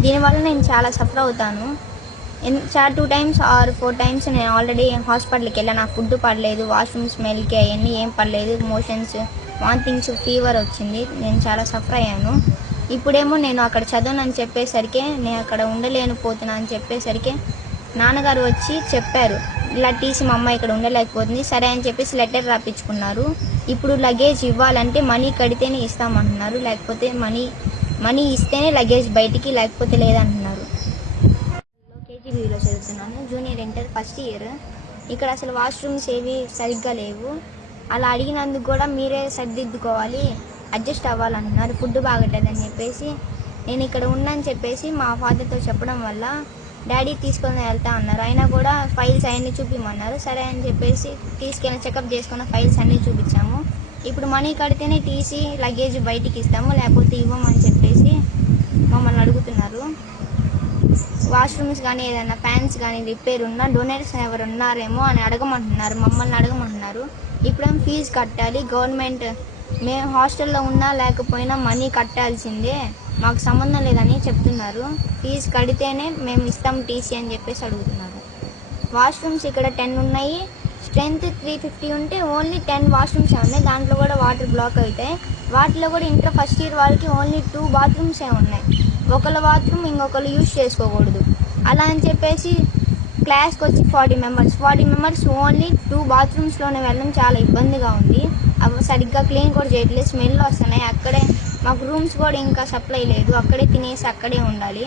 దీనివల్ల నేను చాలా సఫర్ అవుతాను. ఎన్- చాలా two times or four times నేను ఆల్రెడీ హాస్పిటల్కి వెళ్ళాను నాకు ఫుడ్ పడలేదు వాష్రూమ్ స్మెల్కి అవన్నీ ఏం పడలేదు. మోషన్స్ వాంతింగ్స్ ఫీవర్ వచ్చింది. నేను చాలా సఫర్ అయ్యాను. ఇప్పుడేమో నేను అక్కడ చదవను అని చెప్పేసరికి నేను అక్కడ ఉండలేను పోతున్నా అని చెప్పేసరికి నాన్నగారు వచ్చి చెప్పారు ఇలా టీసీ మా అమ్మ ఇక్కడ ఉండలేకపోతుంది సరే అని చెప్పేసి లెటర్ రాపించుకున్నారు ఇప్పుడు లగేజ్ ఇవ్వాలంటే మనీ కడితేనే ఇస్తామంటున్నారు లేకపోతే మనీ మనీ ఇస్తేనే లగేజ్ బయటికి లేకపోతే లేదంటున్నారు. కేజీబీలో చదువుతున్నాను. Junior inter first year. ఇక్కడ అసలు వాష్రూమ్స్ ఏవి సరిగ్గా లేవు. అలా అడిగినందుకు కూడా మీరే సర్దిద్దుకోవాలి. అడ్జస్ట్ అవ్వాలంటున్నారు. ఫుడ్ బాగట్లేదని చెప్పేసి. నేను ఇక్కడ ఉన్నాను చెప్పేసి మా ఫాదర్తో చెప్పడం వల్ల డాడీ తీసుకొని వెళ్తా అన్నారు. అయినా కూడా ఫైల్స్ అవన్నీ చూపిమన్నారు. సరే అని చెప్పేసి తీసుకెళ్ళి చెకప్ చేసుకున్న ఫైల్స్ అన్నీ చూపించాము. ఇప్పుడు మనీ కడితేనే టీసీ లగేజ్ బయటికి ఇస్తాము లేకపోతే ఇవ్వమని చెప్పేసి మమ్మల్ని అడుగుతున్నారు. వాష్రూమ్స్ కానీ ఏదైనా ఫ్యాన్స్ కానీ రిపేర్ ఉన్నా డొనేట్స్ ఎవరు ఉన్నారేమో అని అడగమంటున్నారు మమ్మల్ని అడగమంటున్నారు. ఇప్పుడేం ఫీజు కట్టాలి? గవర్నమెంట్ మేము హాస్టల్లో ఉన్నా లేకపోయినా మనీ కట్టాల్సిందే మాకు సంబంధం లేదని చెప్తున్నారు. ఫీజు కడితేనే మేము ఇస్తాం టీసీ అని చెప్పేసి అడుగుతున్నారు. వాష్రూమ్స్ ఇక్కడ టెన్ ఉన్నాయి స్ట్రెంత్ త్రీ ఫిఫ్టీ ఉంటే ఓన్లీ టెన్ వాష్రూమ్స్ ఉన్నాయి దాంట్లో కూడా వాటర్ బ్లాక్ అవుతాయి. వాటిలో కూడా ఇంటర్ ఫస్ట్ ఇయర్ వాళ్ళకి ఓన్లీ టూ బాత్రూమ్సే ఉన్నాయి. ఒకళ్ళ బాత్రూమ్ ఇంకొకరు యూజ్ చేసుకోకూడదు. అలా అని చెప్పేసి క్లాస్కి వచ్చి forty members. Forty members only two బాత్రూమ్స్లోనే వెళ్ళడం చాలా ఇబ్బందిగా ఉంది. అవి సరిగ్గా క్లీన్ కూడా చేయట్లేదు. స్మెల్ వస్తున్నాయి. అక్కడే మాకు రూమ్స్ కూడా ఇంకా సప్లై లేదు. అక్కడే తినేసి అక్కడే ఉండాలి.